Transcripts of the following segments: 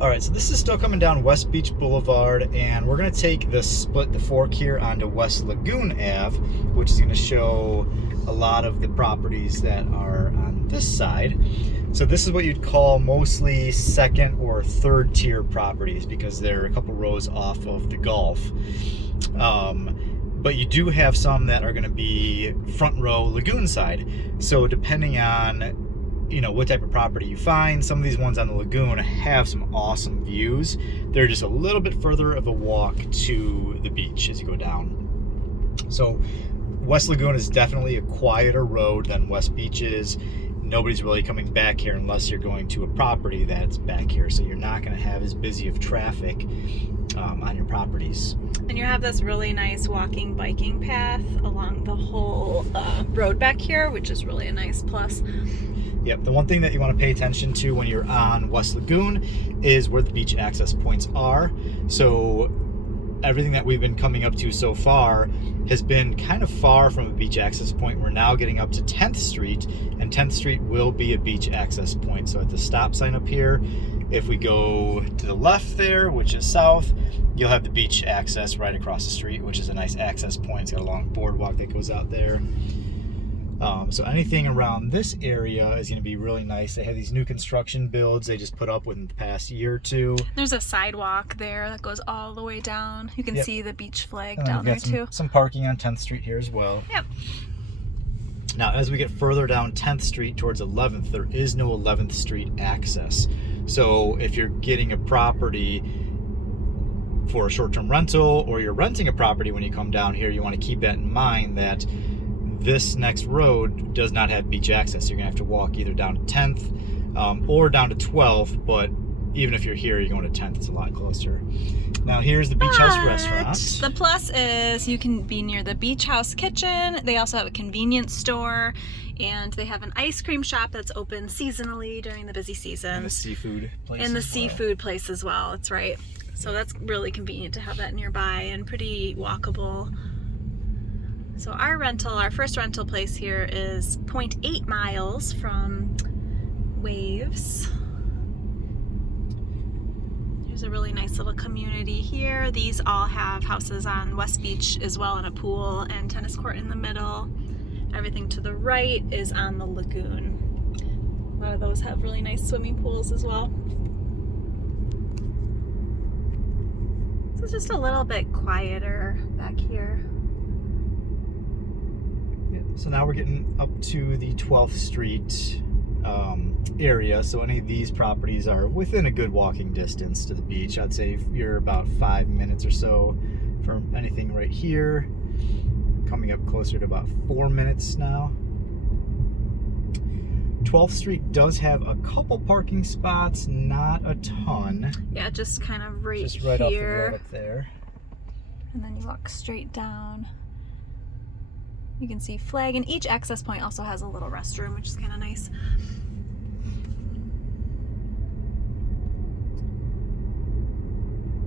All right, so this is still coming down West Beach Boulevard, and we're gonna take the fork here onto West Lagoon Ave, which is gonna show a lot of the properties that are on this side. So this is what you'd call mostly second or third tier properties because they're a couple rows off of the Gulf. But you do have some that are gonna be front row Lagoon side. So depending on what type of property you find, some of these ones on the lagoon have some awesome views. They're just a little bit further of a walk to the beach as you go down. So West Lagoon is definitely a quieter road than West Beach is. Nobody's really coming back here unless you're going to a property that's back here, so you're not going to have as busy of traffic on your properties. And you have this really nice walking biking path along the whole road back here, which is really a nice plus. Yep, the one thing that you want to pay attention to when you're on West Lagoon is where the beach access points are. So everything that we've been coming up to so far has been kind of far from a beach access point. We're now getting up to 10th Street, and 10th Street will be a beach access point. So at the stop sign up here, if we go to the left there, which is south, you'll have the beach access right across the street, which is a nice access point. It's got a long boardwalk that goes out there. So anything around this area is going to be really nice. They have these new construction builds they just put up within the past year or two. There's a sidewalk there that goes all the way down. You can see the beach flag down there too. Some parking on 10th Street here as well. Yep. Now, as we get further down 10th Street towards 11th, there is no 11th Street access. So if you're getting a property for a short-term rental, or you're renting a property when you come down here, you want to keep that in mind that this next road does not have beach access. You're gonna have to walk either down to 10th or down to 12th, but even if you're here, you're going to 10th, it's a lot closer. Now here's the Beach House restaurant. The plus is you can be near the Beach House kitchen. They also have a convenience store, and they have an ice cream shop that's open seasonally during the busy season. And the seafood place. And the seafood place as well, that's right. So that's really convenient to have that nearby and pretty walkable. So our first rental place here is 0.8 miles from Waves. There's a really nice little community here. These all have houses on West Beach as well, and a pool and tennis court in the middle. Everything to the right is on the lagoon. A lot of those have really nice swimming pools as well. So it's just a little bit quieter back here. So now we're getting up to the 12th Street area. So any of these properties are within a good walking distance to the beach. I'd say you're about 5 minutes or so from anything right here. Coming up closer to about 4 minutes now. 12th Street does have a couple parking spots, not a ton. Yeah, just kind of right just right here. off the road up there. And then you walk straight down. You can see flag, and each access point also has a little restroom, which is kind of nice.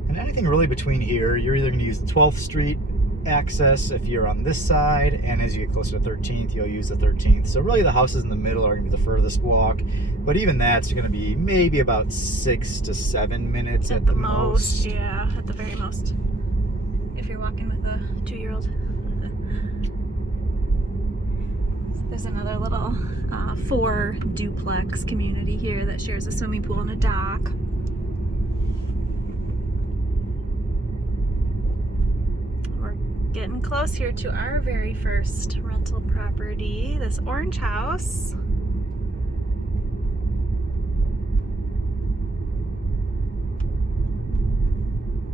And anything really between here, you're either going to use the 12th Street access if you're on this side, and as you get closer to 13th, you'll use the 13th. So really the houses in the middle are going to be the furthest walk, but even that's going to be maybe about 6 to 7 minutes at the most. Yeah, at the very most. If you're walking with a 2-year-old. There's another little 4 duplex community here that shares a swimming pool and a dock. We're getting close here to our very first rental property, this orange house.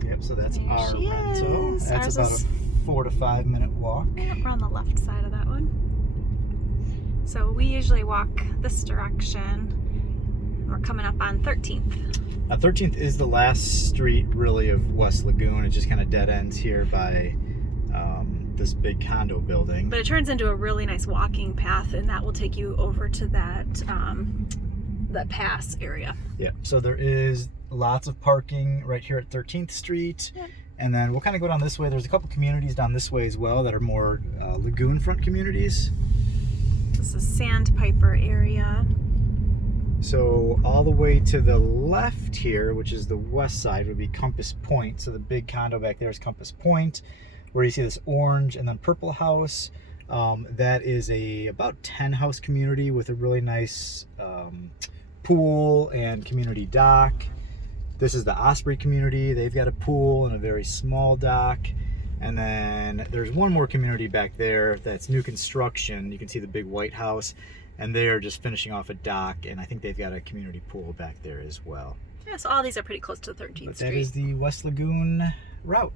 Yep, so that's There our she rental. is. That's Ours about is- a 4 to 5 minute walk. Yep, we're on the left side of that one. So we usually walk this direction. We're coming up on 13th. Now 13th is the last street really of West Lagoon. It just kind of dead ends here by this big condo building. But it turns into a really nice walking path, and that will take you over to that pass area. Yeah, so there is lots of parking right here at 13th Street. Yep. And then we'll kind of go down this way. There's a couple communities down this way as well that are more lagoon front communities. This is Sandpiper area. So all the way to the left here, which is the west side, would be Compass Point. So the big condo back there is Compass Point, where you see this orange and then purple house. That is a about 10 house community with a really nice pool and community dock. This is the Osprey community. They've got a pool and a very small dock. And then there's one more community back there that's new construction. You can see the big white house, and they're just finishing off a dock, and I think they've got a community pool back there as well. Yeah, so all these are pretty close to 13th But Street. that is the West Lagoon route.